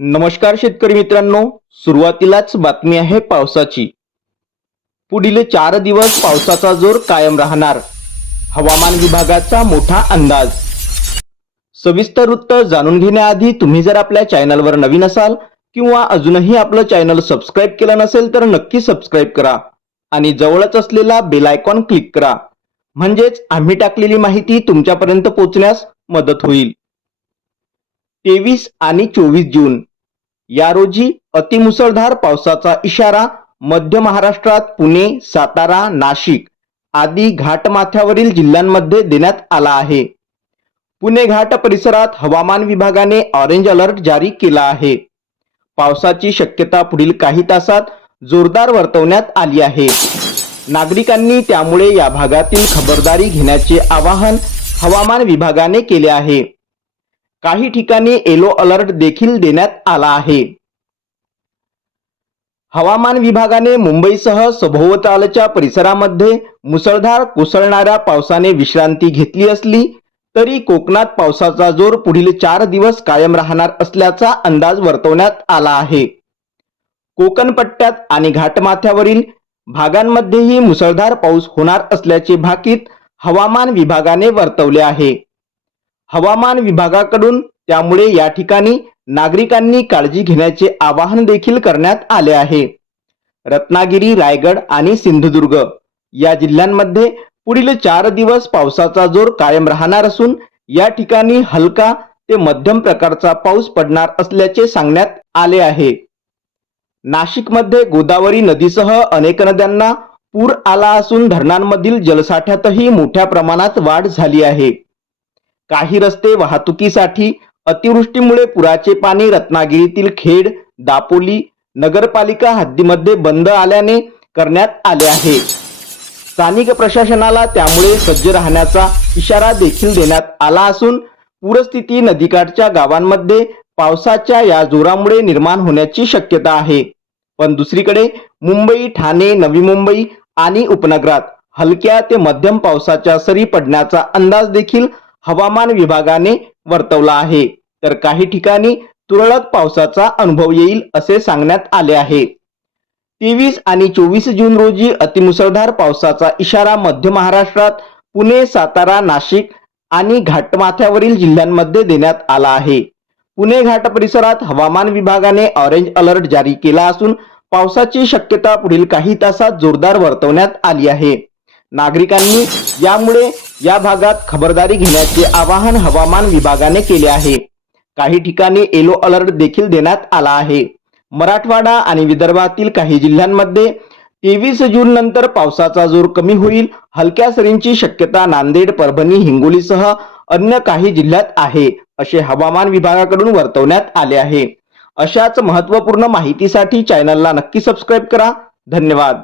नमस्कार शेतकरी मित्रांनो सुरुवातीलाच बातमी आहे पावसाची. पुढील चार दिवस पावसाचा जोर कायम राहणार. हवामान विभागाचा मोठा अंदाज. सविस्तर वृत्त जाणून घेण्याआधी तुम्ही जर आपल्या चॅनलवर नवीन असाल किंवा अजूनही आपलं चॅनल सबस्क्राईब केलं नसेल तर नक्की सबस्क्राईब करा आणि जवळच असलेला बेल आयकॉन क्लिक करा. म्हणजेच आम्ही टाकलेली माहिती तुमच्यापर्यंत पोहोचण्यास मदत होईल. तेवीस आणि चोवीस जून या रोजी अतिमुसळधार पावसाचा इशारा मध्य महाराष्ट्रात पुणे सातारा नाशिक आदी घाटमाथ्यावरील जिल्ह्यांमध्ये देण्यात आला आहे. पुणे घाट परिसरात हवामान विभागाने ऑरेंज अलर्ट जारी केला आहे. पावसाची शक्यता पुढील काही तासात जोरदार वर्तवण्यात आली आहे. नागरिकांनी त्यामुळे या भागातील खबरदारी घेण्याचे आवाहन हवामान विभागाने केले आहे. काही ठिकाणी येलो अलर्ट देखील देण्यात आला आहे. हवामान विभागाने मुंबईसह सभोवतालच्या परिसरामध्ये मुसळधार कोसळणाऱ्या पावसाने विश्रांती घेतली असली तरी कोकणात पावसाचा जोर पुढील चार दिवस कायम राहणार असल्याचा अंदाज वर्तवण्यात आला आहे. कोकण पट्ट्यात आणि घाटमाथ्यावरील भागांमध्येही मुसळधार पाऊस होणार असल्याचे भाकीत हवामान विभागाने वर्तवले आहे. हवामान विभागाकडून त्यामुळे या ठिकाणी नागरिकांनी काळजी घेण्याचे आवाहन देखील करण्यात आले आहे. रत्नागिरी रायगड आणि सिंधुदुर्ग या जिल्ह्यांमध्ये पुढील चार दिवस पावसाचा जोर कायम राहणार असून या ठिकाणी हलका ते मध्यम प्रकारचा पाऊस पडणार असल्याचे सांगण्यात आले आहे. नाशिकमध्ये गोदावरी नदीसह अनेक नद्यांना पूर आला असून धरणांमधील जलसाठ्यातही मोठ्या प्रमाणात वाढ झाली आहे. काही रस्ते वाहतुकीसाठी अतिवृष्टीमुळे पुराचे पाणी रत्नागिरीतील खेड दापोली नगरपालिका हद्दीमध्ये बंद आल्याने करण्यात आले आहे. स्थानिक प्रशासनाला त्यामुळे सज्ज राहण्याचा इशारा देखील देण्यात आला असून पूरस्थिती नदीकाठच्या गावांमध्ये पावसाच्या या जोरामुळे निर्माण होण्याची शक्यता आहे. पण दुसरीकडे मुंबई ठाणे नवी मुंबई आणि उपनगरात हलक्या ते मध्यम पावसाच्या सरी पडण्याचा अंदाज देखील हवामान विभागाने वर्तवला आहे. तर काही ठिकाणी तुरळक पावसाचा अनुभव येईल असे सांगण्यात आले आहे. तेवीस आणि चोवीस जून रोजी अतिमुसळधार पावसाचा इशारा मध्य महाराष्ट्रात पुणे सातारा नाशिक आणि घाटमाथ्यावरील जिल्ह्यांमध्ये देण्यात आला आहे. पुणे घाट परिसरात हवामान विभागाने ऑरेंज अलर्ट जारी केला असून पावसाची शक्यता पुढील काही तासात जोरदार वर्तवण्यात आली आहे. नागरिकांनी यामुळे या भागात खबरदारी घेण्याचे आवाहन हवामान विभागाने केले आहे. काही ठिकाणी येलो अलर्ट देखील देण्यात आला आहे. मराठवाडा आणि विदर्भातील काही जिल्ह्यांमध्ये तेवीस जून नंतर पावसाचा जोर कमी होईल. हलक्या सरींची शक्यता नांदेड परभणी हिंगोलीसह अन्य काही जिल्ह्यात आहे असे हवामान विभागाकडून वर्तवण्यात आले आहे. अशाच महत्त्वपूर्ण माहितीसाठी चॅनलला नक्की सबस्क्राईब करा. धन्यवाद.